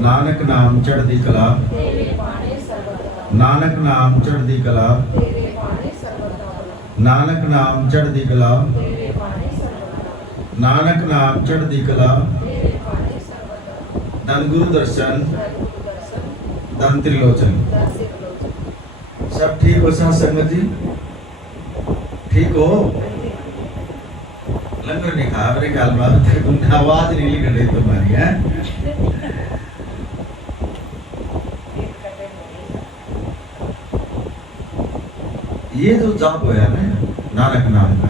नानक नाम चढ़दी कला, नानक नाम चढ़दी कला, नानक नाम चढ़दी कला, नानक नाम चढ़दी कला, धन गुरु दर्शन, धन त्रिलोचन। सब ठीक हो साथ संगत जी? ठीक हो? लंगर नहीं खा मेरे ख्याल में, आवाज नहीं निकल रही तुम्हारी है। ये जो जाप होया ना नानक नाम का,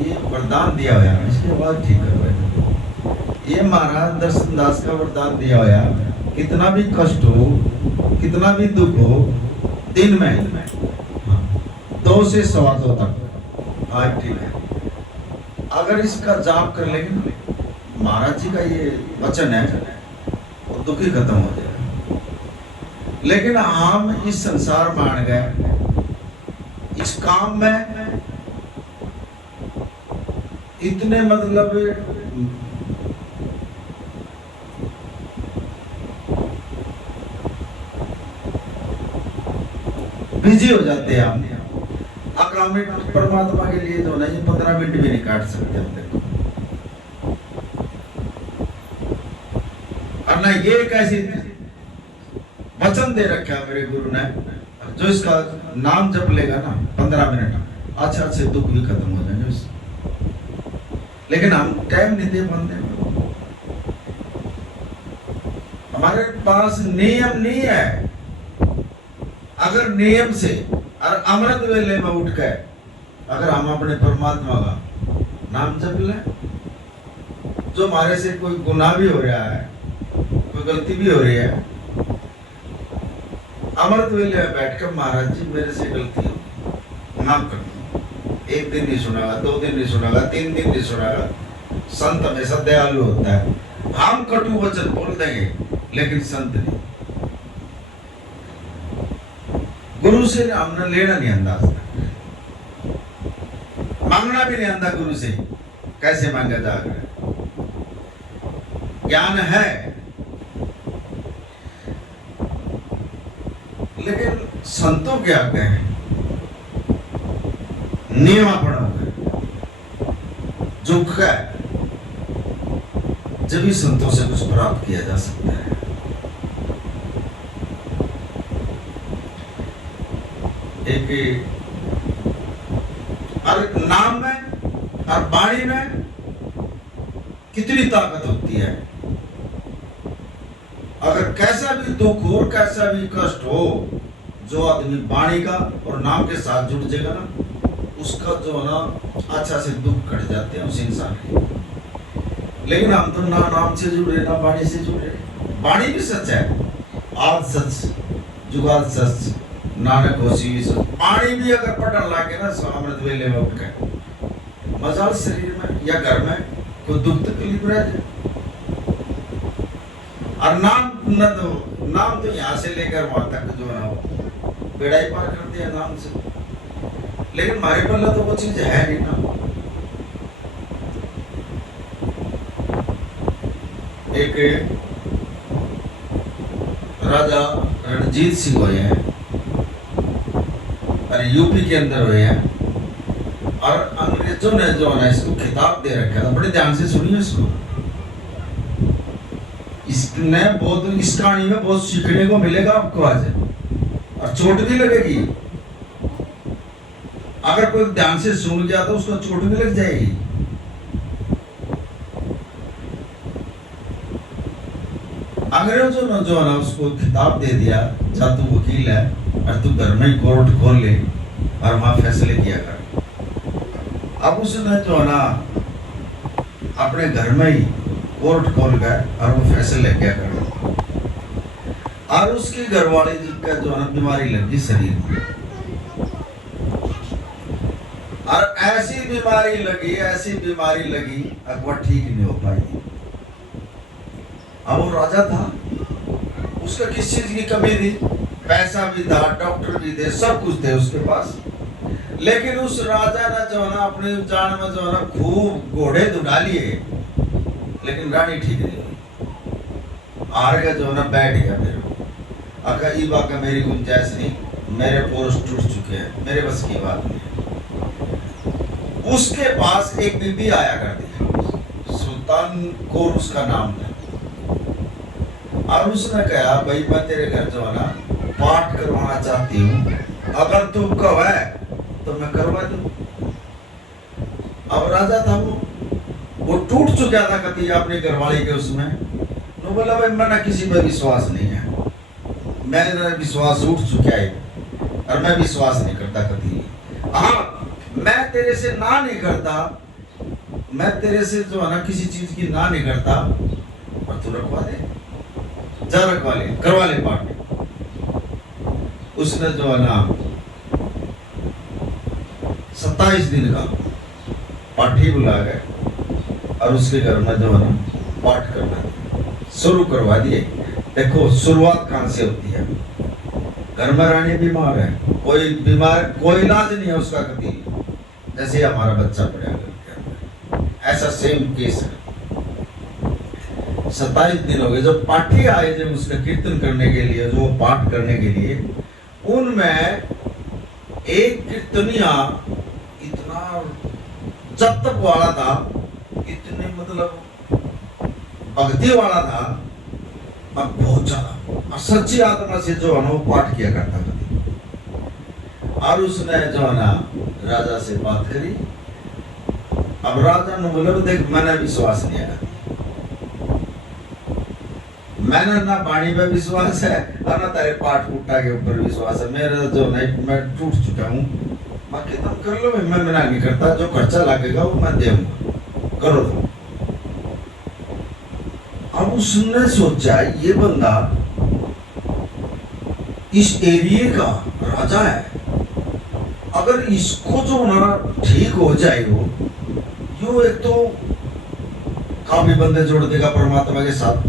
ये वरदान दिया होया, इसके बाद ठीक करो। ये महाराज दर्शन दास का वरदान दिया होया, कितना भी कष्ट हो, कितना भी दुख हो, दिन में 2 से 2.25 तक आज ठीक है। अगर इसका जाप कर लेंगे, महाराज जी का ये वचन है, तो दुख ही खत्म हो जाएगा। लेकिन हम इस संसार में आन गए, इस काम में इतने मतलब बिजी हो जाते हैं हम। अगर हम परमात्मा के लिए तो नहीं 15 मिनट भी नहीं काट सकते हम। देखो, और ना ये कैसी वचन दे रखा है मेरे गुरु ने, जो इसका नाम जप लेगा ना 15 मिनट, अच्छा अच्छे दुख भी खत्म हो जाएंगे उससे। लेकिन हम टाइम नहीं दे पाते, हमारे पास नियम नहीं है। अगर नियम से और अमृत वेले में उठ के अगर हम अपने परमात्मा का नाम जप लें, जो हमारे से कोई गुनाह भी हो रहा है, कोई गलती भी हो रही है, अमृत वेले में बैठकर महाराज जी मेरे से गलती हो माफ कर दो। 1 दिन नहीं सुनागा, 2 दिन नहीं सुनागा, 3 दिन नहीं सुनागा। संत हमेशा दयालु होता है। हम कटु वचन बोल देंगे, लेकिन संत नहीं। गुरु से हमने लेना नहीं अंदाज, मांगना भी नहीं अंदा गुरु से। कैसे मांगा जाकर? ज्ञान है, लेकिन संतों के आगे हैं नियमापण झुक है, जब भी संतों से कुछ प्राप्त किया जा सकता है। एक और नाम में और वाणी में कितनी ताकत होती है। अगर कैसा भी दुख हो, कैसा भी कष्ट हो, जो आदमी वाणी का और नाम के साथ जुड़ जाएगा ना, उसका जो है ना अच्छा से दुख कट जाते हैं उस इंसान के। लेकिन हम तो ना नाम से जुड़े ना वाणी से जुड़े। वाणी भी सच है, आज सच जुगाद सच, नानक होसी भी सच। वाणी भी अगर पढ़ने लगे ना अमृत वेले में उठ के, मजाल शरीर में या घर में कोई दुख तकलीफ रह जाए। और नाम न तो नाम तो यहाँ से लेकर वहां तक जो है ना बेड़ा ही पार कर दिया नाम से। लेकिन हमारे पल्ला तो वो चीज है नहीं ना। एक राजा रणजीत सिंह हुए हैं और यूपी के अंदर हुए हैं, और अंग्रेजों ने जो है ना इसको खिताब दे रखा था। बड़े ध्यान से सुनिए इसको। इसने बहुत, इस कहानी में बहुत सीखने को मिलेगा आपको आज, और चोट भी लगेगी। अगर कोई ध्यान से सुन गया तो उसको चोट भी लग जाएगी। अंग्रेजों ने जो है ना उसको खिताब दे दिया, जा तू वकील है और तू घर में ही कोर्ट खोल ले और वहां फैसले किया कर। अब उसने जो है ना अपने घर में ही कोर्ट खोल गए और वो फैसले किया कर। और उसकी घरवाली जी का जो है ना बीमारी लगी शरीर में, और ऐसी बीमारी लगी अब वो ठीक नहीं हो पाई। अब वो राजा था, उसका किस चीज की कमी थी? पैसा भी था, डॉक्टर भी थे, सब कुछ थे उसके पास। लेकिन उस राजा ने जो है ना अपने जान में जो है ना खूब घोड़े दुड़ा लिए, लेकिन रानी ठीक नहीं हुई। आरगा जो ना बैठ गया मेरे को, अका ई बाका मेरी गुंजाइश नहीं, मेरे पोरस टूट चुके हैं, मेरे बस की बात नहीं। उसके पास एक बीबी आया करती है, सुल्तान कोर उसका नाम था। और उसने कहा भाई मैं तेरे घर जो है ना पाठ करवाना चाहती हूँ, अगर तू कहे तो मैं करवा दूं। अब राजा था वो टूट चुका था कति अपने घरवाली के उसमें। तो बोला भाई मेरा किसी पे विश्वास नहीं है, मेरा विश्वास उठ चुका है और मैं विश्वास नहीं करता कति। हाँ मैं तेरे से ना नहीं करता, मैं तेरे से जो है ना किसी चीज की ना नहीं करता, पर तू रखवा दे, जा रखवा ले, करवा ले पाठ। उसने जो है ना 27 दिन का पाठी बुला गए और उसके घर में जो है ना पाठ करना शुरू करवा दिए। देखो शुरुआत कहां से होती है, घर में रानी बीमार है, कोई बीमार, कोई इलाज नहीं है उसका कभी, जैसे हमारा बच्चा पड़ा ऐसा सेम केस है। 27 दिन हो गए जब पाठी आए जब उसका कीर्तन करने के लिए, जो पाठ करने के लिए, उनमें एक कीर्तनिया इतना जब तक वाला था, इतने मतलब भक्ति वाला था, अब बहुत ज्यादा और सच्ची आत्मा से जो है ना वो पाठ किया करता था। और उसने जो है ना राजा से बात करी। अब राजा ने बोला देख मैंने विश्वास नहीं है, मैंने ना वाणी पे विश्वास है और ना तेरे पाठ पुट्टा के ऊपर विश्वास है, मेरा जो नहीं मैं टूट चुका हूँ, बाकी तुम कर लो, मैं मना नहीं करता, जो खर्चा लगेगा वो मैं दूंगा, करो तुम। अब उसने सोचा ये बंदा इस एरिया का राजा है, अगर इसको जो ना ठीक हो जाए हो, यो एक तो काफी बंदे जोड़ देगा परमात्मा के साथ,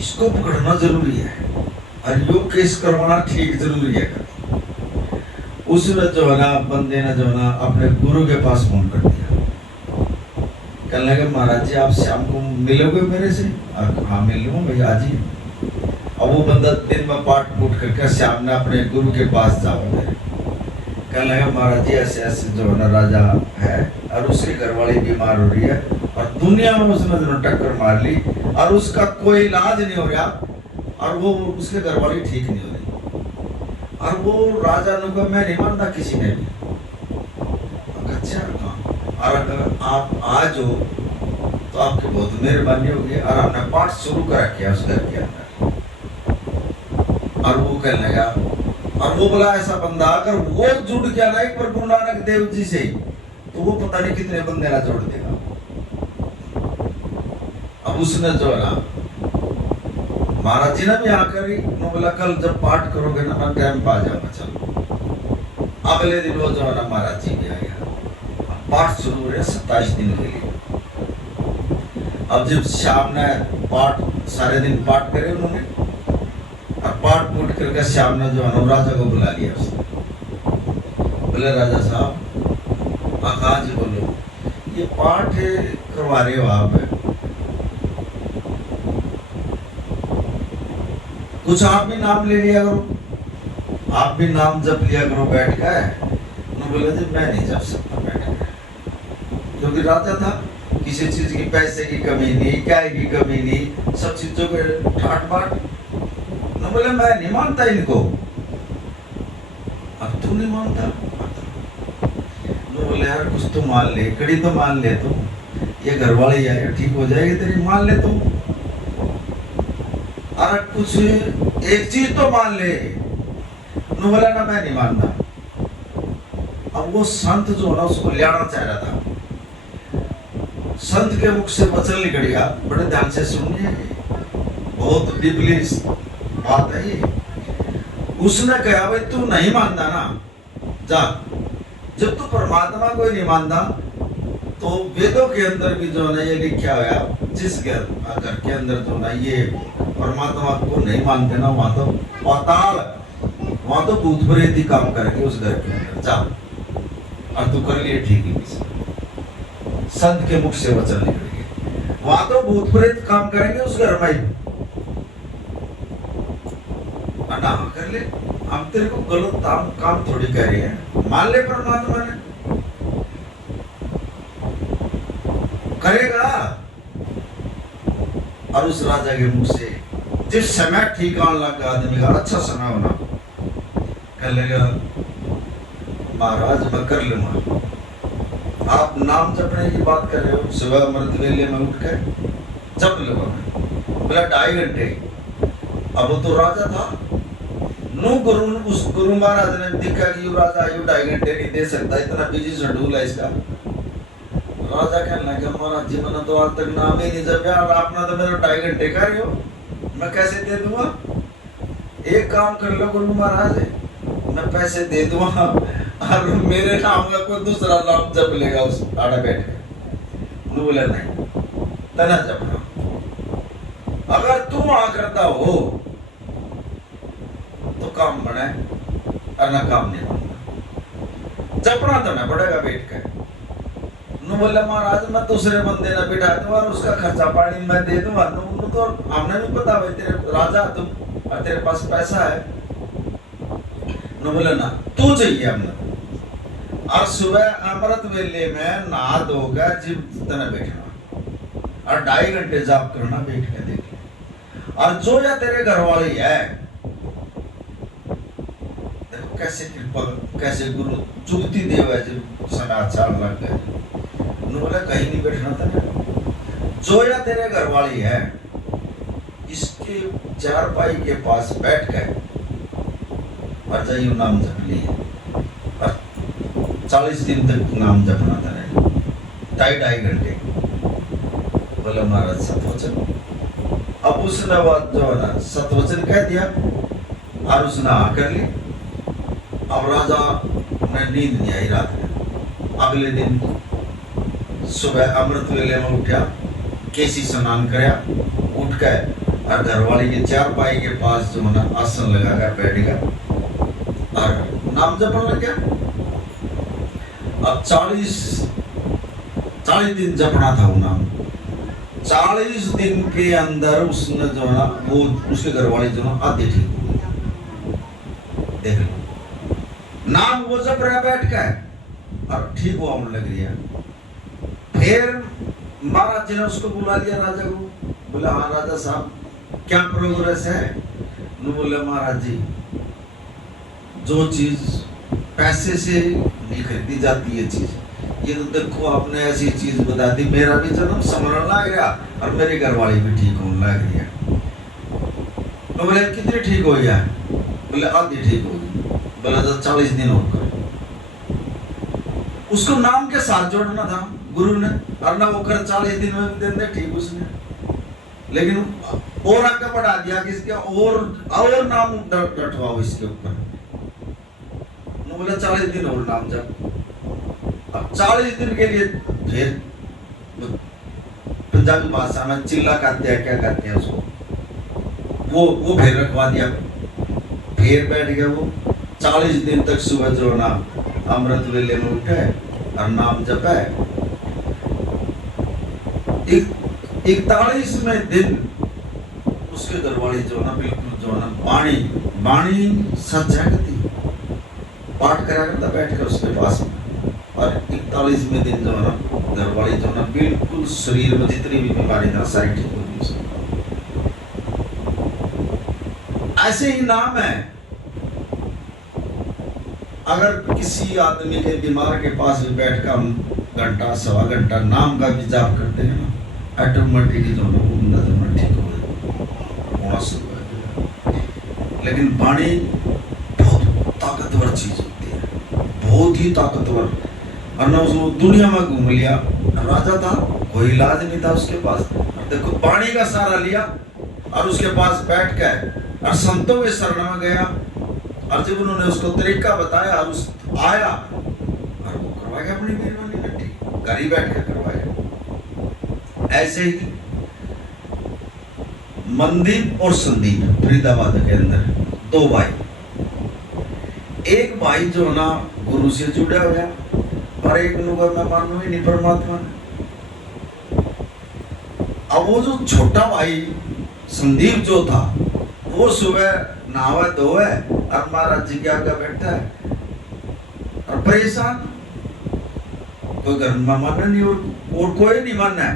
इसको पकड़ना जरूरी है और यो केस करवाना ठीक जरूरी है। उसने जो है ना बंदे ने जो है ना अपने गुरु के पास फोन कर दिया, कहने लगे महाराज जी आप शाम को मिलोगे मेरे से? हाँ मिल लूंगा भैया आज ही। अब वो बंदा दिन में पाठ फूट करके शाम ने अपने गुरु के पास जाओ मेरे, कहने लगा महाराज जी ऐसे ऐसे जो है ना राजा है और उसकी घरवाली बीमार हो रही है और दुनिया में उसने जो टक्कर मार ली और उसका कोई इलाज नहीं हो रहा और वो उसके घरवाली ठीक नहीं हो रही। और वो राजा ने कहा मैं नहीं मानता किसी ने भी। अच्छा और अगर आप आज हो तो आपकी बहुत मेहरबानी होगी। और हमने पाठ शुरू कर किया उस घर के अंदर। और वो कहने लगा, और वो बोला ऐसा बंदा अगर वो जुड़ गया ना एक बार गुरु नानक देव जी से, तो वो पता नहीं कितने बंदे ना जोड़ देगा। अब उसने जो है ना महाराज जी ने भी आकर ही बोला कल जब पाठ करोगे ना मैं टाइम पा जाऊंगा। चलो अगले दिन वो जो है ना महाराज जी भी आ गया। पाठ शुरू हो रहे 27 दिन के लिए। अब जब शाम ने पाठ सारे दिन पाठ करे उन्होंने और पाठ फूट करके शाम ने जो है राजा को बुला लिया उसने। बोले राजा साहब कहा जी बोलो, ये पाठ करवा रहे हो आप, कुछ आप भी नाम ले लिया करो, आप भी नाम जप लिया करो बैठ कर। बोले जी मैं नहीं जप सकता बैठ कर, क्योंकि राजा था, किसी चीज की पैसे की कमी नहीं, क्या की कमी नहीं, सब चीजों के ठाट बाट। बोले मैं नहीं मानता इनको। अब तू नहीं मानता? बोले यार कुछ तो मान ले, कड़ी तो मान ले तू, ये घर वाले आए ठीक हो जाएगी तेरी, मान ले तू। अरे कुछ एक चीज तो मान ले। बोला ना मैं नहीं मानता। अब वो संत जो ना उसको लियाना चाह रहा था, संत के मुख से वचन निकल गया, बड़े ध्यान से सुनिए, बहुत डीपली बात है ये। उसने कहा भाई तू नहीं मानता ना, जा, जब तू परमात्मा को ही नहीं मानता तो वेदों के अंदर भी जो है ये लिखा हुआ, जिस घर के अंदर जो ना ये परमात्मा को नहीं मानते ना, वहां तो पाताल, वहां तो भूत प्रेत ही काम करके उस घर के अंदर जा, और तू कर लिए ठीक ही। संत के मुख से वचन निकल गए। वहां तो भूत प्रेत काम करेंगे उस घर में, ना कर ले। हम तेरे को गलत काम थोड़ी कह रहे हैं, मान ले परमात्मा ने करेगा। और उस राजा के मुख से जिस समय ठीक आने लगा आदमी का, अच्छा समय होना, कह लेगा महाराज मैं कर लूंगा। आप नाम जपने की बात कर रहे हो, सुबह अमृत वेले में उठ कर जप लूंगा मैं, बोला 2.5 घंटे। अब वो तो राजा था, नो गुरु, उस गुरु महाराज ने देखा कि ये राजा 2.5 घंटे नहीं दे सकता, इतना बिजी शेड्यूल है इसका। राजा कहने लगा महाराज जी मैंने तो आज तक नाम ही नहीं जपा और आपने तो मेरे 2.5 घंटे कह रहे हो, मैं कैसे दे दूंगा। एक काम कर लो गुरु महाराज, मैं पैसे दे दूंगा और मेरे नाम का कोई दूसरा नाम जप लेगा उस आड़ा बैठ के। बोले नहीं, तना जपना, अगर तू आ करता हो तो काम बने और ना काम नहीं बनता, जपना तो ना पड़ेगा बैठ के। बोले महाराज मैं दूसरे बंदे ना बिठा दूं और उसका खर्चा पानी मैं दे दूंगा। तो हमने भी पता भाई तेरे राजा तुम और तेरे पास पैसा है। बोले ना तू चाहिए हमने, और सुबह अमृत वेले में नहा धोकर जिम तना बैठना और 2.5 घंटे जाप करना बैठ के देख। और जो या तेरे घर वाले है, देखो कैसे कृपा, कैसे गुरु चुगती देव है जब समय अच्छा लग गए। बोला कहीं नहीं बैठना था, जो या तेरे घर वाली है इसके चारपाई के पास बैठ कर और जाइयो नाम जप लिए, और 40 दिन तक नाम जपना था, 2.5 घंटे। बोला महाराज सतवचन। अब उसने बात जो है ना सतवचन कह दिया और उसने हाँ कर ली। अब राजा ने नींद नहीं आई रात में। अगले दिन सुबह अमृत वेले में उठा, केसी स्नान कराया, उठ कर और घरवाली के चारपाई के पास जो ना आसन लगाकर बैठ गया और नाम जपने लग गया। अब 40 दिन जपना था वो नाम। 40 दिन के अंदर उसने जो ना वो उसके घरवाली जो ना आधी ठीक हो गई। देख लो नाम वो जप रहा बैठ कर और ठीक हुआ लग रहा। फिर महाराज जी ने उसको बुला लिया राजा को। बोला हाँ राजा साहब क्या प्रोग्रेस है। बोले महाराज जी जो चीज पैसे से नहीं खरीदी जाती है चीज, ये तो देखो आपने ऐसी चीज बता दी, मेरा भी जन्म समरण लग गया और मेरे घर वाली भी ठीक होने लग गया। तो बोले कितनी ठीक हो गया। बोले आधी ठीक हो गई। बोला तो 40 दिन और कर। उसको नाम के साथ जोड़ना था गुरु ने, और ना वो कर 40 दिन में दिन दे ठीक उसने, लेकिन और आगे बढ़ा दिया कि इसके और नाम डटवाओ इसके ऊपर। बोला 40 दिन और नाम जब। अब 40 दिन के लिए फिर पंजाबी भाषा में चिल्ला कहते हैं, क्या कहते हैं उसको, वो फिर रखवा दिया। फिर बैठ गया वो 40 दिन तक सुबह जो ना अमृत वेले में उठे और नाम जपे। 41वें दिन उसके घरवाली जो ना बिल्कुल जो ना बाणी सच जागती पाठ करा करता बैठ कर उसके पास में। और 41वें दिन जो ना घरवाली जो ना बिल्कुल शरीर में जितनी भी बीमारी था सारी ठीक हो गई। ऐसे ही नाम है, अगर किसी आदमी के बीमार के पास भी बैठ कर घंटा सवा घंटा नाम का भी जाप करते हैं ना, ऑटोमेटिकली जो ना ठीक हो गया। लेकिन वाणी बहुत ताकतवर चीज होती है, बहुत ही ताकतवर। वरना उसको दुनिया में घूम लिया, राजा था कोई इलाज नहीं था उसके पास, देखो वाणी का सहारा लिया और उसके पास बैठ कर और संतों के शरण में गया। और जब उन्होंने उसको तरीका बताया और उस आया और वो करवाएगा अपनी मेहरबानी बेटी, घर ही बैठ कर करवाएगा। ऐसे ही मनदीप और संदीप फरीदाबाद के अंदर 2 भाई, एक भाई जो ना गुरु से जुड़ा हुआ और एक लोग मैं मानू ही नहीं परमात्मा ने। अब वो जो छोटा भाई संदीप जो था वो सुबह नहावा धोवे और महाराज जी के आगे बैठा है और परेशान, कोई घर में मानना नहीं और कोई नहीं मानना है।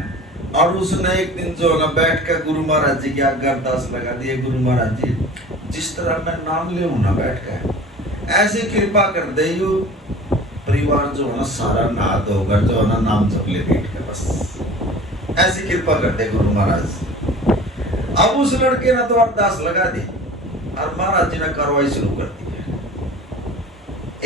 और उसने एक दिन जो ना बैठ कर गुरु महाराज जी के आगे अरदास लगा दिए, गुरु महाराज जी जिस तरह मैं नाम ले ना बैठ कर ऐसी कृपा कर दे यू परिवार जो है ना सारा नहा धोकर जो है ना नाम जप ले बैठ के, बस ऐसी कृपा कर दे गुरु महाराज। अब उस लड़के ने तो अरदास लगा दी और महाराज जी ने कार्रवाई शुरू कर दी।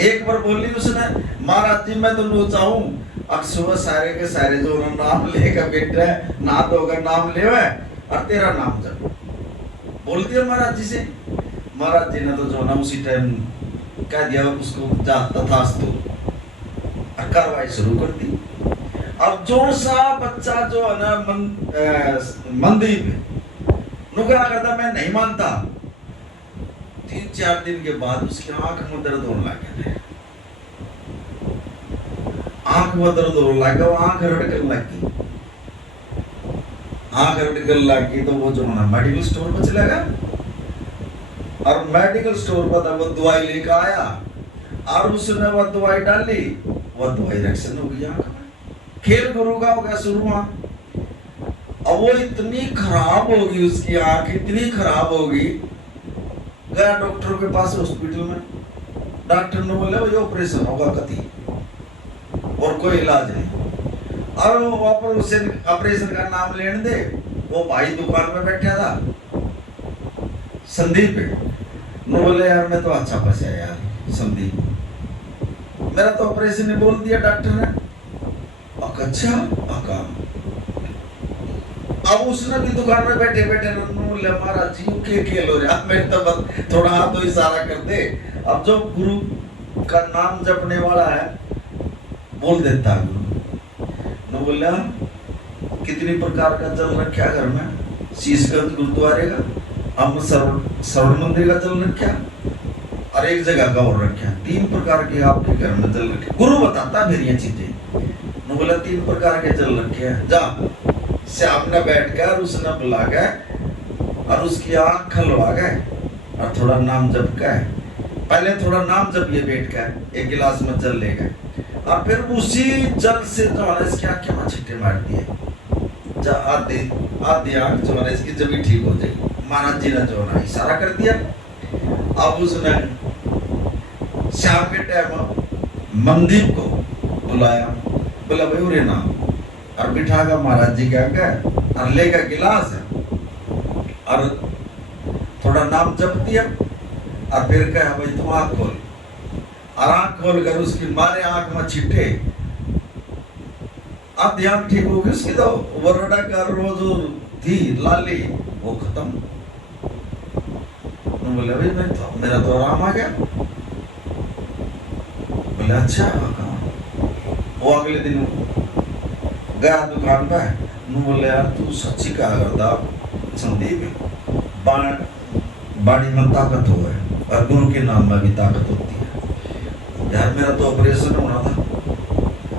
एक बार बोली उसने, महाराज जी मैं तो लो चाहूं अब सुबह सारे के सारे जो नाम लेकर बैठे ना धोकर नाम ले और तेरा नाम जप बोल दिया महाराज जी से। महाराज जी ने तो जो ना उसी टाइम कह दिया उसको जा तथास्तु और कार्रवाई शुरू कर दी। अब जो सा बच्चा जो है ना मंदीप नुकरा करता मैं नहीं मानता, 3-4 दिन के बाद उसकी आंख में दर्द होने लग गया, आंख में दर्द होने लगा, वो आंख रड़कने लगी, आंख रड़कने लगी। तो वो जो है मेडिकल स्टोर पर चला गया और मेडिकल स्टोर पर वो दवाई लेकर आया और उसने वो दवाई डाली, वो दवाई रिएक्शन हो गई आंख में, खेल गुरु का हो गया शुरू। अब वो इतनी खराब होगी उसकी आंख, इतनी खराब होगी, गया डॉक्टर के पास हॉस्पिटल में, डॉक्टर ने बोला ये ऑपरेशन होगा कति और कोई इलाज नहीं। और वहां पर उसे ऑपरेशन का नाम लेने दे, वो भाई दुकान में बैठा था संदीप ने बोले यार मैं तो अच्छा फंसा यार संदीप, मेरा तो ऑपरेशन ही बोल दिया डॉक्टर ने। अच्छा आका अब उसने भी दुकान में बैठे बैठे बोले महाराज जी के खेल हो रहा, मेरे तो बस थोड़ा हाथ तो इशारा कर दे। अब जो गुरु का नाम जपने वाला है बोल देता है गुरु ने बोला कितनी प्रकार का जल रखा घर में, शीशगंज गुरुद्वारे का, हम श्रवण मंदिर का जल रखा और एक जगह का और रखा, 3 प्रकार के आपके घर में जल रखे। गुरु बताता फिर ये चीजें ने बोला 3 प्रकार के जल रखे हैं, जा श्याम ने बैठ कर उसने बुला गए और उसकी आंख खलवा गए और थोड़ा नाम जप गए, पहले थोड़ा नाम जप ये बैठ कर एक गिलास में जल ले गए और फिर उसी जल से जो है इसकी आंखें में छिट्टे मार दिए, आधी आंख जो है इसकी जब भी ठीक हो जाएगी। महाराज जी ने जो है इशारा कर दिया। अब उसने शाम के टाइम मंदीप को बुलाया, बोला भाई उरे ना, और बिठा कर महाराज जी के आगे और लेकर गिलास और थोड़ा नाम जप दिया और फिर कहा भाई तुम आंख खोल, और आंख खोल कर उसकी मारे आंख में छिट्टे, अब ध्यान ठीक हो गई उसकी, तो वरडा का रोज थी लाली वो खत्म। बोले भाई मैं तो मेरा तो आराम आ गया। बोले अच्छा। वो अगले दिन गया दुकान पे, बोले यार तू सच्ची कहा करता संदीप, बाड़ी में ताकत हो है और गुरु के नाम में भी ताकत होती है यार। मेरा तो ऑपरेशन होना था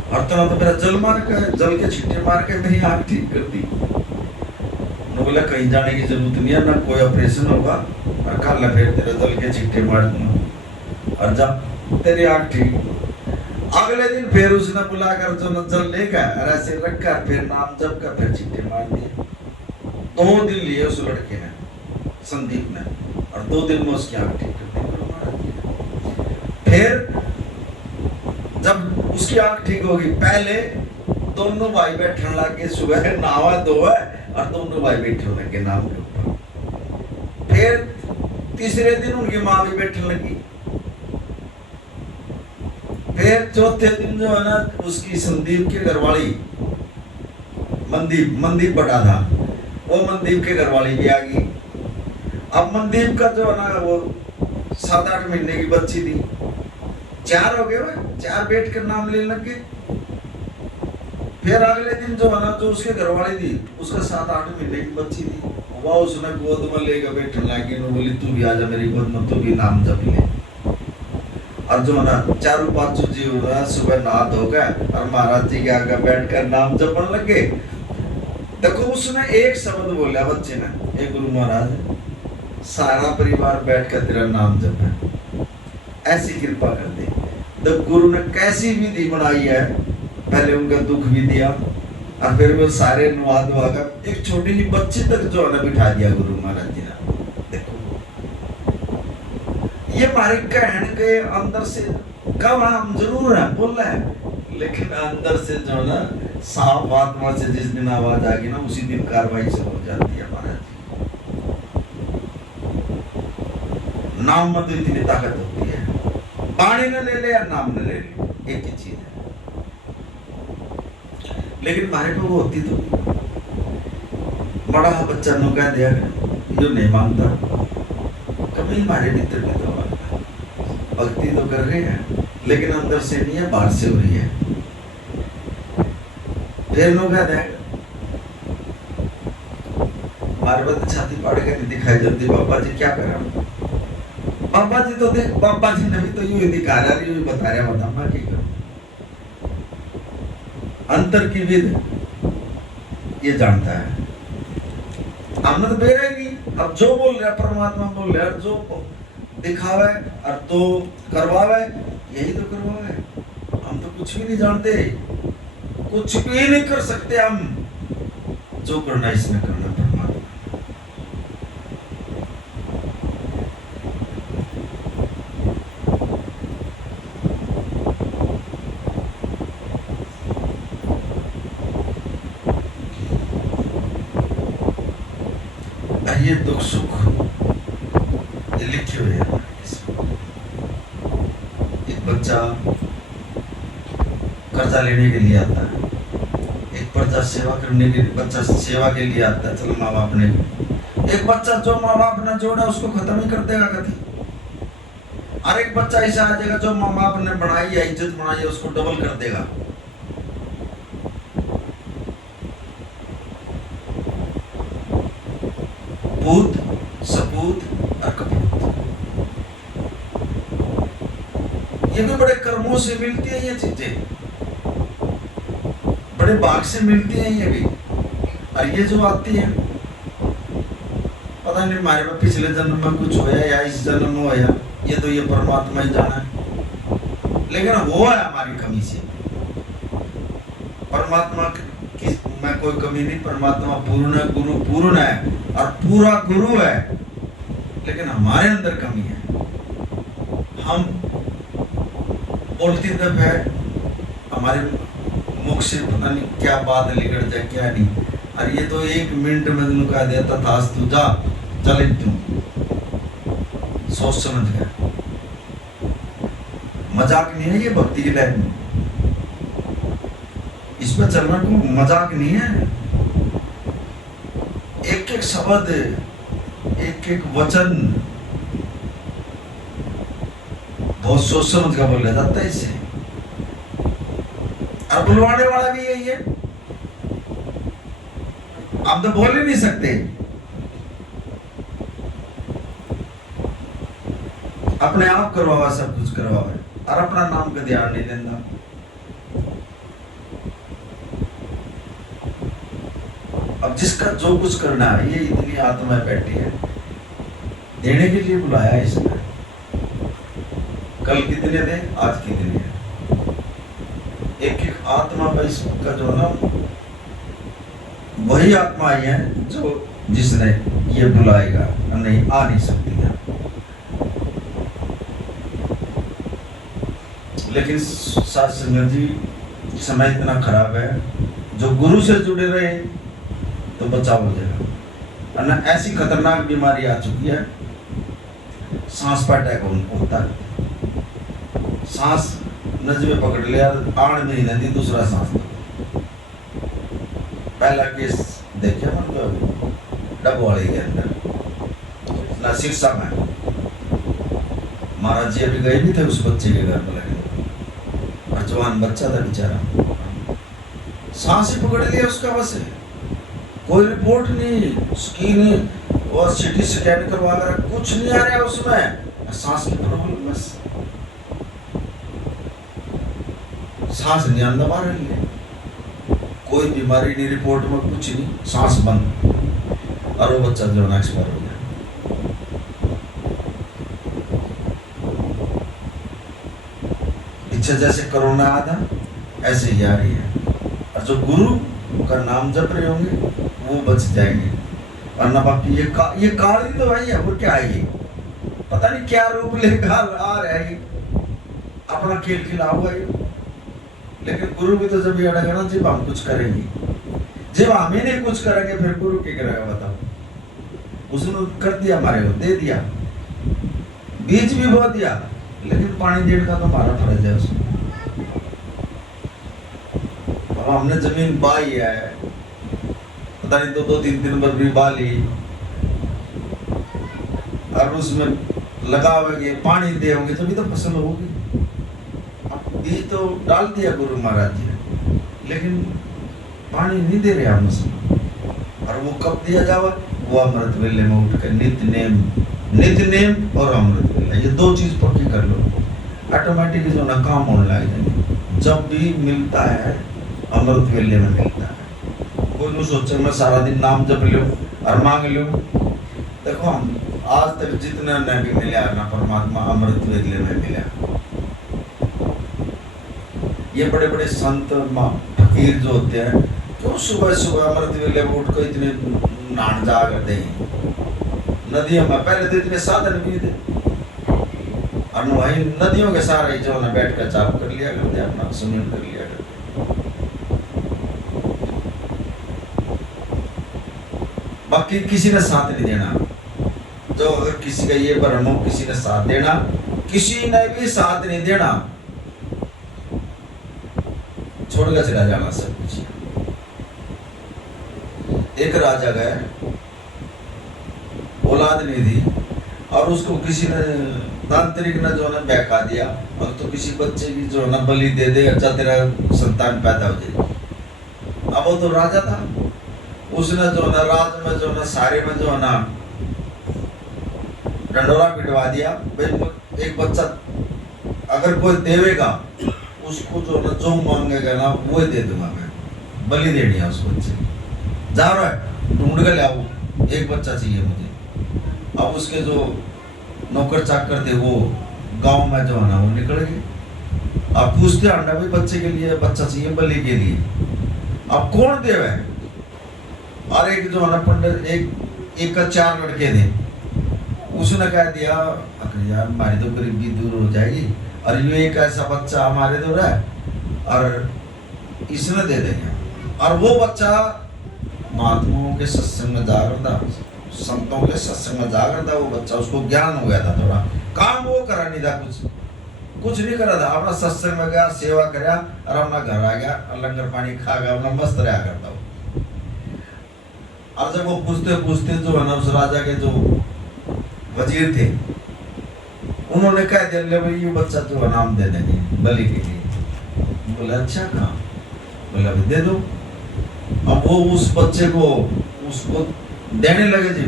और तो मेरा जल के छिट्टे मार के मेरी आंख ठीक कर दी। बोला कहीं जाने की जरूरत नहीं है, ना कोई ऑपरेशन होगा और कल फिर तेरे जल के छिट्टे मार दूंगा और जब तेरी आंख ठीक। अगले दिन फिर उसने बुलाकर जो जल लेकर और ऐसे रखकर फिर नाम जप कर फिर छिट्टे मार दिए। 2 दिन लिए उस लड़के ने संदीप ने और 2 दिन में उसकी आंख ठीक कर दी। फिर जब उसकी आंख ठीक होगी, पहले दोनों भाई बैठने लगे, सुबह नहावा धोवा और दोनों भाई बैठने लगे नाम के ऊपर। फिर तीसरे दिन उनकी माँ भी बैठने लगी। फिर चौथे दिन जो है ना उसकी संदीप के घरवाली मनदीप बड़ा था, वो मनदीप के घरवाली भी आ गई। अब मनदीप का जो है ना वो 7-8 महीने की बच्ची थी, 4 हो गए, 4 बैठ कर नाम लेने लगे। फिर अगले दिन जो है ना जो उसके घरवाली थी उसका 7-8 महीने की बच्ची थी, वह उसने गोद में लेकर बैठने लगी। बोली तू भी आजा मेरी गोद में, तू भी नाम जप ले। और जो है ना चारू पांचू जी सुबह नहा धो गए और महाराज जी के आगे बैठकर नाम जपने लगे। देखो उसने एक शब्द बोला बच्चे ने, एक गुरु महाराज सारा परिवार बैठकर तेरा नाम जपे, ऐसी कृपा कर दे। तो गुरु ने कैसी विधि बनाई है, पहले उनका दुख भी दिया और फिर वो सारे नुआ दुआ कर एक छोटी सी बच्ची तक जो है बिठा दिया गुरु महाराज जी ने। देखो ये हमारे कहने के अंदर से कब हम जरूर है बोल रहे हैं, लेकिन अंदर से जो ना साफ आत्मा से जिस दिन आवाज आ गई ना उसी दिन कार्रवाई शुरू हो जाती है महाराज। नाम में तो इतनी ताकत होती है, पानी न ले ले या नाम न ले ले एक ही चीज है, लेकिन हमारे को वो होती तो बड़ा बच्चा नो कह दिया जो नहीं मानता, कभी हमारे भीतर भी तो भक्ति तो कर रहे हैं लेकिन अंदर से नहीं है, बाहर से हो रही है। फिर नो कह देगा हमारे बच्चे छाती पाड़ के नहीं दिखाई जल्दी, बाबा जी क्या करा, बाबा जी तो देख, बाबा जी ने भी तो यूं दिखा रहा है, यूं बता रहा है, बता मैं क्या करूं। अंतर की विद ये जानता है, हमने तो बेरा ही नहीं। अब जो बोल रहा परमात्मा बोल रहा है, जो दिखावे और तो करवावे यही तो करवावे। हम तो कुछ भी नहीं जानते, कुछ भी नहीं कर सकते हम, जो करना इसने करना परमात्मा। ये दुख सुख ये लिखे हुए हैं। एक बच्चा कर्जा लेने के लिए आता है, एक बच्चा सेवा करने के लिए, बच्चा सेवा के लिए आता है, चलो माँ बाप ने, एक बच्चा जो माँ बाप ने जोड़ा उसको खत्म ही कर देगा कभी, और एक बच्चा ऐसा आ जाएगा जो माँ बाप ने बढ़ाई है, इज्जत बढ़ाई है, उसको डबल कर देगा। पूत, सपूत और कपूत, ये भी बड़े कर्मों से मिलती है, ये चीजें बड़े भाग से मिलती हैं ये भी। और ये जो आती है पता नहीं हमारे में पिछले जन्म में कुछ होया या इस जन्म में होया, ये तो ये परमात्मा ही जाना है, लेकिन वो है हमारी कमी से। परमात्मा की में कोई कमी नहीं, परमात्मा पूर्ण है, गुरु पूर्ण है और पूरा गुरु है, लेकिन हमारे अंदर कमी है। हम बोलती तब है, हमारे मुख से पता नहीं क्या बात निकल जाए क्या नहीं, और ये तो एक मिनट में उनका देता था, तू जा चल तू सोच समझ गया। मजाक नहीं है ये भक्ति की लाइफ में, इसमें चलना को मजाक नहीं है। एक एक शब्द, एक एक वचन बहुत सोच समझ कर बोला जाता है इससे, और बुलवाने वाला भी यही है। आप तो बोल ही नहीं सकते, अपने आप करवावा, सब कुछ करवावा और अपना नाम का ध्यान नहीं देता। अब जिसका जो कुछ करना है, ये इतनी आत्मा बैठी है, देने के लिए बुलाया इसने। कल कितने थे, आज कितने हैं, एक एक आत्मा का इसका जो ना वही आत्मा ही है जो जिसने ये बुलाएगा, नहीं आ नहीं सकती है। लेकिन साथ संगत जी समय इतना खराब है, जो गुरु से जुड़े रहे तो बचाव हो जाएगा, वरना ऐसी खतरनाक बीमारी आ चुकी है, सांस पर अटैक होता है, सांस नजमे पकड़ लिया, आड़ में नहीं, दूसरा सांस। पहला केस देखे मतलब डबवाड़ी के अंदर ना सिरसा में, महाराज जी अभी गए भी थे उस बच्चे के घर पर, लगे और जवान बच्चा था बेचारा, सांस ही पकड़ लिया उसका, बस कोई रिपोर्ट नहीं, स्कैन और सीटी स्कैन करवा रहा, कुछ नहीं आ रहा है उसमें, सांस की प्रॉब्लम, बस सांस नहीं आने दबा रही है, कोई बीमारी नहीं, रिपोर्ट में कुछ नहीं, सांस बंद, और वो बच्चा जो है एक्सपायर हो गया। इच्छा जैसे कोरोना आया था ऐसे ही आ रही है, और जो गुरु का नाम जप रहे होंगे वो बच जाएंगे, वरना बाकी ये काल ही तो भाई है, वो क्या है, ये पता नहीं क्या रूप लेकर आ रहा है, अपना खेल खिला हुआ है। लेकिन गुरु भी तो जब ये अड़ेगा ना, जब हम कुछ करेंगे, जब हम ही नहीं कुछ करेंगे फिर गुरु क्या करेगा बताओ। उसने कर दिया, हमारे को दे दिया, बीज भी बो दिया, लेकिन पानी देने का तो हमारा फर्ज है उसमें। अब हमने जमीन बाई है, पता नहीं दो तीन दिन पर भी बाली, और उसमें लगाओगे पानी देंगे तभी तो फसल होगी। बीज तो डाल दिया गुरु महाराज जी ने, लेकिन पानी नहीं दे रहे हम उसमें, और वो कब दिया जावा, वो अमृत वेले में उठ कर नित्य नेम और अमृत वेला, ये दो चीज पक्की कर लो, ऑटोमेटिक जो ना काम होने लग जाएंगे। जब भी मिलता है अमृत वेले में मिलता है, कोई नहीं सोचे मैं सारा दिन नाम जप लूं और मांग लूं। देखो हम आज तक जितना ने भी मिला ना परमात्मा अमृत वेले में मिला। ये बड़े बड़े संत फकीर जो होते हैं, जो सुबह सुबह अमृत वेले में उठ कर इतने नहान जा करते हैं नदियों में, पहले तो इतने साधन भी थे, और वही नदियों के सारे जो है बैठ कर जाप कर लिया करते, अपना सुमिरन कर लिया करते। बाकी किसी ने साथ नहीं देना, जो अगर किसी का ये भ्रम हो किसी ने साथ देना, किसी ने भी साथ नहीं देना, छोड़ कर चला जाना सब कुछ। एक राजा गए, औलाद नहीं थी, और उसको किसी ने तांत्रिक ने जो है बहका दिया, और तो किसी बच्चे की जो है ना बलि दे दे, अच्छा तेरा संतान पैदा हो जाएगी। अब वो तो राजा था, उसने जो है ना राज में जो है ना सारे में जो है ना डंडोरा पिटवा दिया, भाई एक बच्चा अगर कोई देवेगा उसको जो ना जो मांगेगा ना वो दे दूंगा, मैं बलि देनी है उस बच्चे, जा रहा है ढूंढ कर ले आओ, एक बच्चा चाहिए मुझे। अब उसके जो नौकर चाकर थे वो गांव में जो है ना वो निकल गए, अब पूछते अंडा भाई बच्चे के लिए बच्चा चाहिए बलि के लिए, अब कौन देवे, और एक जो है ना पंडित एक का 4 लड़के थे, उसने कह दिया यार हमारी तो गरीबी दूर हो जाएगी, और ये एक ऐसा बच्चा हमारे तो रहा और इसने दे देंगे। और वो बच्चा महात्माओं के सत्संग में जा रहा था, संतों के सत्संग में जा रहा था, वो बच्चा उसको ज्ञान हो गया था, थोड़ा काम वो करा नहीं था, कुछ नहीं करा था, अपना सत्संग में गया, सेवा कराया और अपना घर आ गया, लंगर पानी खा गया, अपना मस्त रहा करता वो। और जब वो पूछते पूछते जो है ना उस राजा के जो वजीर थे, उन्होंने कह दिया ले भाई ये बच्चा जो है नाम दे देंगे बलि के लिए। बोले अच्छा कहा, बोले अभी दे दो। अब वो उस बच्चे को उसको देने लगे जी,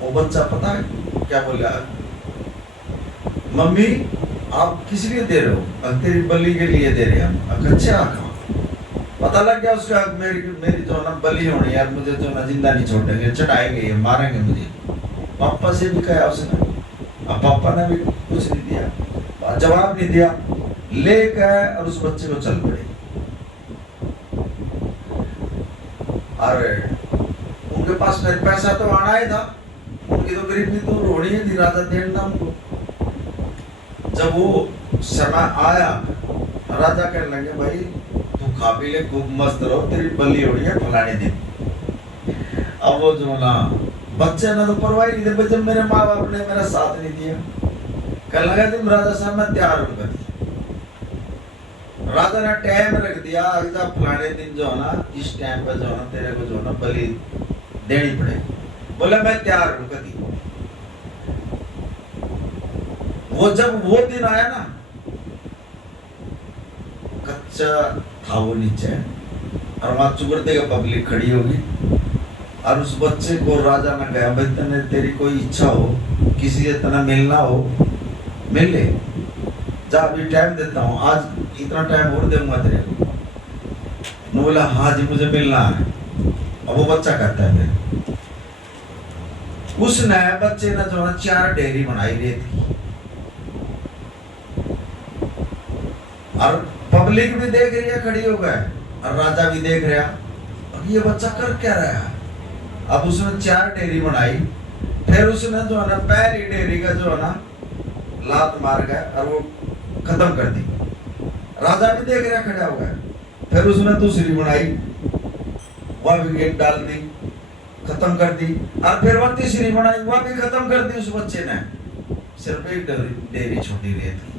वो बच्चा पता है क्या बोला, मम्मी आप किस लिए दे रहे हो, तेरी बलि के लिए दे रहे हैं। अच्छा कहा, पता लग गया उसका मेरी जो ना बलि होनी यार, मुझे जो ना जिंदा नहीं छोड़ेंगे, चढ़ाएंगे, मारेंगे मुझे। पापा से भी कहा उसने, अब पापा ने भी कुछ नहीं दिया, जवाब नहीं दिया, ले गए और उस बच्चे को चल पड़े। अरे उनके पास फिर पैसा तो आना ही था, उनकी तो गरीबी तो रोनी ही थी, राजा देन नाम को। जब वो समय आया, राजा कहने लगे भाई तू खा पी ले, खूब मस्त रहो, तेरी बलि हो रही है फलाने दिन। अब वो जो ना बच्चे ने तो परवाह नहीं थी, जब मेरे माँ बाप ने मेरा साथ नहीं दिया, कहने लगा तुम राजा साहब मैं तैयार हूँ। राजा ने टाइम रख दिया, फलाने दिन जो है ना इस टाइम पे जो है ना तेरे को जो है ना बलि देनी पड़ेगी। बोला मैं तैयार हूँ। कभी वो जब वो दिन आया ना, कच्चा था वो नीचे, और वहां चुगड़ते का पब्लिक खड़ी होगी, और उस बच्चे को राजा ने कहा भाई तने तेरी कोई इच्छा हो, किसी से तना मिलना हो मिल ले, जा अभी टाइम देता हूँ, आज इतना टाइम और दूंगा तेरे को। मैं बोला हाँ जी मुझे मिलना है। अब वो बच्चा कहता है मेरे, उसने बच्चे ने जो है 4 डेयरी बनाई रेत की, और पब्लिक भी देख रही है खड़ी हो गए, और राजा भी देख रहा और ये बच्चा कर क्या रहा है। अब उसने 4 डेयरी बनाई, फिर उसने जो है ना पहली डेयरी का जो है ना लात मार गया और वो खत्म कर दी। राजा भी देख रहा खड़ा हो गया, फिर उसने दूसरी बनाई, वह भी गेट डाल दी, खत्म कर दी, और फिर वह तीसरी बनाई, वह भी खत्म कर दी उस बच्चे ने। सिर्फ एक डेयरी छोटी रेत की।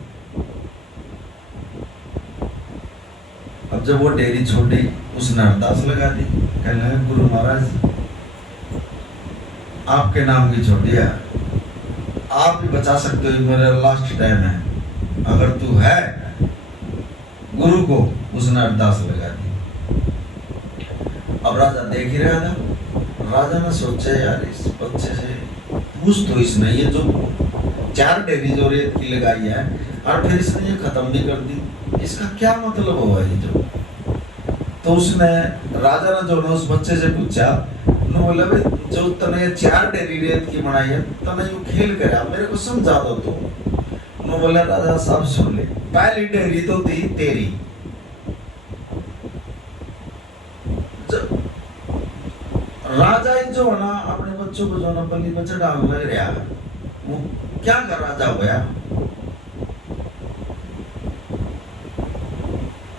अब जब वो डेयरी छोटी, उसने अरदास लगा दी, कहने लगा गुरु महाराज आपके नाम की छोटी है, आप भी बचा सकते हो, मेरा लास्ट टाइम है, अगर तू है गुरु को। उसने अरदास लगा दी। अब राजा देख ही रहा था, राजा ने सोचा यार इस बच्चे से पूछ तो इसने, ये जो 4 डेयरी जो रेत की लगाई है और फिर इसने ये खत्म भी कर दी, इसका क्या मतलब हुआ ये जो। तो उसने राजा ने जो ना उस बच्चे से पूछा, उन्होंने बोला भाई जो तने 4 डेयरी रेत की बनाई है तने यू खेल कर मेरे को समझा दो। तो उन्होंने बोला राजा साहब सुन ले, पहली डेयरी तो थी तेरी, राजा ही जो है ना अपने बच्चों को जो ना बलि बच्चा डालने लग रहा है, वो क्या कर राजा होया।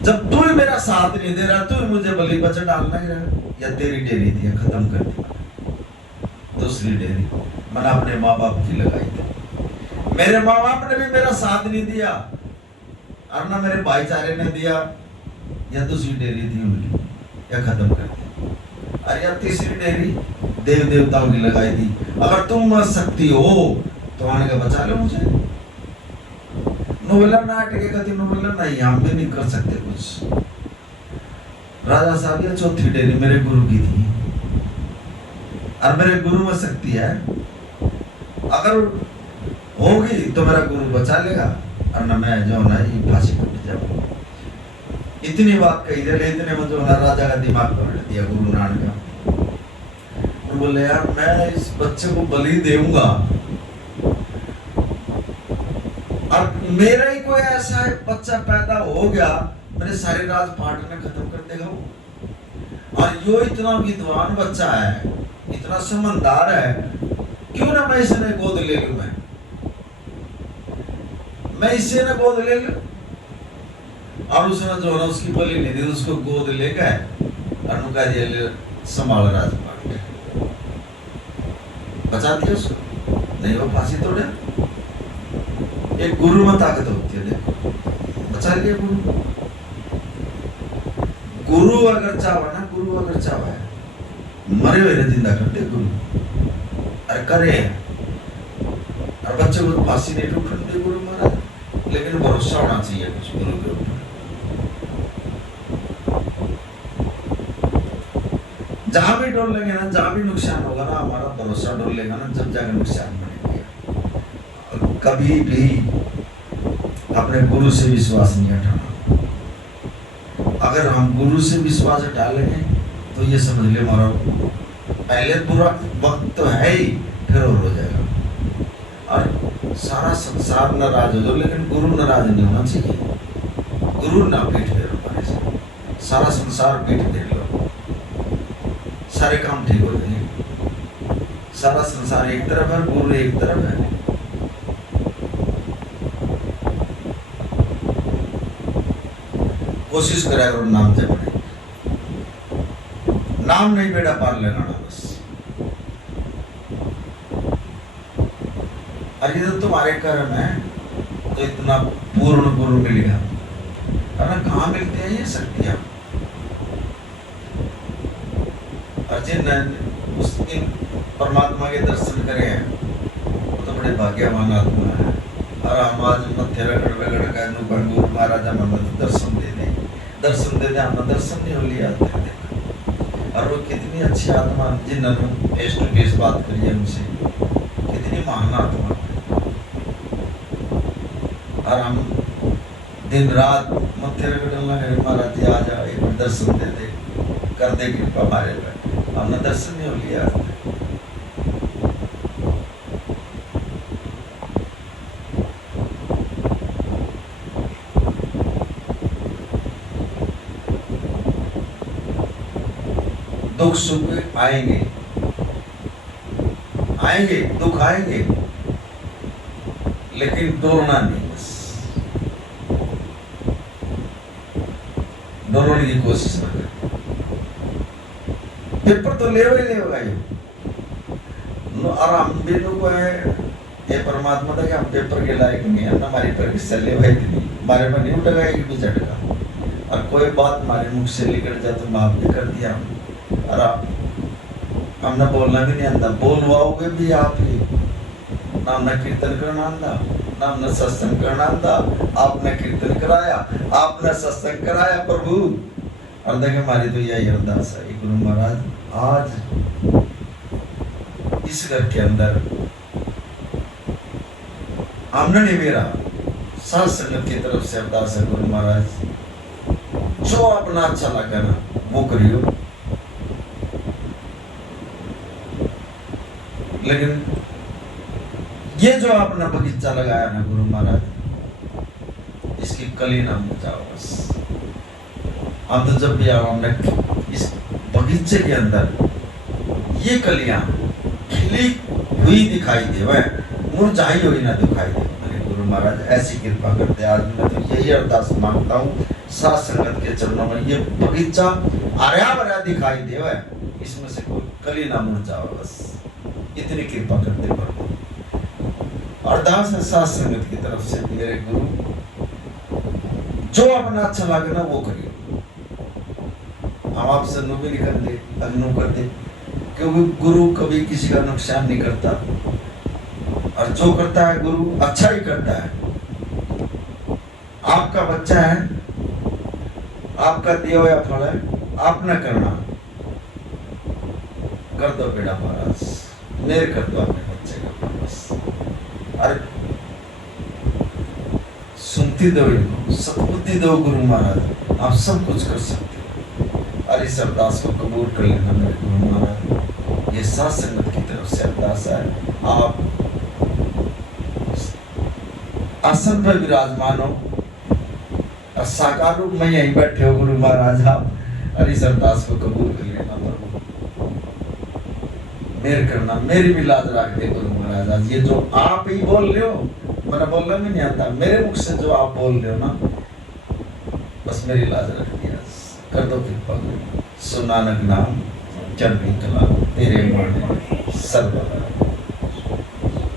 जब तू ही मेरा साथ नहीं दे रहा, तू ही मुझे बलि बच्चा डालना ही रहा, या तेरी डेयरी थी खत्म कर दी। दूसरी डेयरी मैंने अपने माँ बाप की लगाई थी, मेरे माँ बाप ने भी मेरा साथ नहीं दिया और ना मेरे भाईचारे ने दिया, या दूसरी डेयरी थी उनकी, या खत्म कर दी। और या तीसरी डेयरी देव देवताओं की लगाई थी, अगर तुम मर सकती हो तो आने का बचा लो मुझे। नोवेला ना अटकेगा तो नोवेला नहीं, हम भी नहीं कर सकते कुछ। राजा साहब ये चौथी डेयरी मेरे गुरु की थी, और मेरे गुरु में शक्ति है, अगर होगी तो मेरा गुरु बचा लेगा, और ना मैं जो ना ये फांसी कट जाऊंगा। इतनी बात कही दे, इतने में जो है राजा का दिमाग पलट दिया गुरु नानक का। बोले यार मैं इस बच्चे को बलि देऊंगा, और मेरा ही कोई ऐसा है बच्चा पैदा हो गया, मेरे सारे राजपाट ने खत्म कर देगा वो। और यो इतना विद्वान बच्चा है, इतना समझदार है, क्यों ना मैं इसे गोद ले लूं, मैं इसे ना गोद ले लूं। और उसने जो है उसकी बलि नहीं दी, उसको गोद ले गए और नुका दिया संभाल राजपाट, बचा दिया उसको, नहीं वो फांसी तोड़े। एक गुरु में ताकत होती है, देखो बचा लिया गुरु। गुरु अगर चाहे ना, गुरु अगर चाहे मरे हुए जिंदा कर दे गुरु, अरे करे। और बच्चे को फांसी नहीं ठोकते गुरु महाराज, लेकिन भरोसा होना चाहिए कुछ गुरु के ऊपर। जहां भी डोल लेंगे ना, जहां भी नुकसान होगा ना, हमारा भरोसा डोल लेगा ना, जब जाकर नुकसान बनेगा। और कभी भी अपने गुरु से विश्वास नहीं हटाना। अगर हम गुरु से विश्वास हटा लेंगे तो ये समझ ले हमारा पहले बुरा वक्त तो है ही, फिर और हो जाएगा। और सारा संसार नाराज हो जाओ, लेकिन गुरु नाराज नहीं होना चाहिए। गुरु ना पीठ फेरो हमारे से, सारा संसार पीठ फेर लो, सारे काम ठीक हो जाएंगे। सारा संसार एक तरफ है, गुरु एक तरफ है। कोशिश करें और नाम जपने, नाम नहीं बेड़ा पार लेना बस। और ये तो तुम्हारे कर्म है, तो इतना पूर्ण गुरु मिल गया, है कहाँ मिलते हैं ये शक्तियां। और जिन उस परमात्मा के दर्शन करे हैं वो तो बड़े भाग्यवान आत्मा है। और हम आज मध्य रगड़ रगड़ का गुरु महाराजा मन दर्शन दे दे, दर्शन दे दे, हमें दर्शन नहीं हो लिया। और वो कितनी अच्छी आत्मा, जिन्होंने फेस टू फेस बात करी है उनसे, कितनी महान आत्मा है। और हम दिन रात तेरे को डरना है महाराज जी, आ जा एक दर्शन दे दे, कर दे कृपा हमारे पे। हमने दर्शन नहीं हो लिया। दुख सुख आएंगे, आएंगे दुख आएंगे, लेकिन डरना नहीं, बस डरने की कोशिश न करें। पेपर तो ले ये और हम भी लोग है ये परमात्मा था कि हम पेपर के लायक नहीं है ना, हमारी परीक्षा ले भाई नहीं, हमारे पर नहीं उठेगा एक भी झटका, और कोई बात हमारे मुख से निकल जाए तो माफ भी कर दिया हम। और हमने बोलना भी नहीं आता, बोलवाओगे भी आप ही, ना हमने कीर्तन करना आता, ना हमने सत्संग करना आता, आपने कीर्तन कराया, आपने सत्संग कराया प्रभु। और देखिए हमारी तो यही अरदास है, गुरु महाराज आज इस घर के अंदर हमने नहीं, मेरा साथ संगत की तरफ से अरदास है गुरु महाराज जो अपना अच्छा लगा ना वो करियो, लेकिन ये जो आपने बगीचा लगाया ना गुरु महाराज, इसकी कली ना मुझ जाओ बस। हम तो जब भी आओ हमने इस बगीचे के अंदर ये कलियां खिली हुई दिखाई दे, वह मुरझाई हुई ना दिखाई दे। मेरे गुरु महाराज ऐसी कृपा करते। आज मैं तो यही अरदास मांगता हूँ साथ संगत के चरणों में, ये बगीचा हरा भरा दिखाई दे, वह इसमें से कोई कली ना मुरझाओ बस, इतनी कृपा करते प्रभु। अरदास है साथ संगत की तरफ से, मेरे गुरु जो अपना अच्छा लगे ना वो करिए। हम आपसे नु भी नहीं करते, अग्नु करते, क्योंकि गुरु कभी किसी का नुकसान नहीं करता, और जो करता है गुरु अच्छा ही करता है। आपका बच्चा है, आपका दिया हुआ फल है, आपने करना, कर दो बेटा महाराज, मेरे कर दो अपने बच्चे का बस। अरे सुनती दो इनको, सद्बुद्धि दो गुरु महाराज, आप सब कुछ कर सकते हो। और इस अरदास को कबूल कर लेना मेरे गुरु महाराज, ये साथ संगत की तरफ से अरदास है। आप आसन पर विराजमान हो और साकार रूप में यहीं बैठे हो गुरु महाराज आप, और इस अरदास को कबूल कर लेना प्रभु, मेर करना, मेरी भी लाज रख दे गुरु महाराज। आज ये जो आप ही बोल रहे हो, मैंने बोलना भी नहीं आता, मेरे मुख से जो आप बोल रहे हो ना, बस मेरी लाज रख दिया, कर दो कृपा गुरु। सो नानक नाम चढ़ कला तेरे मन सर्वदा।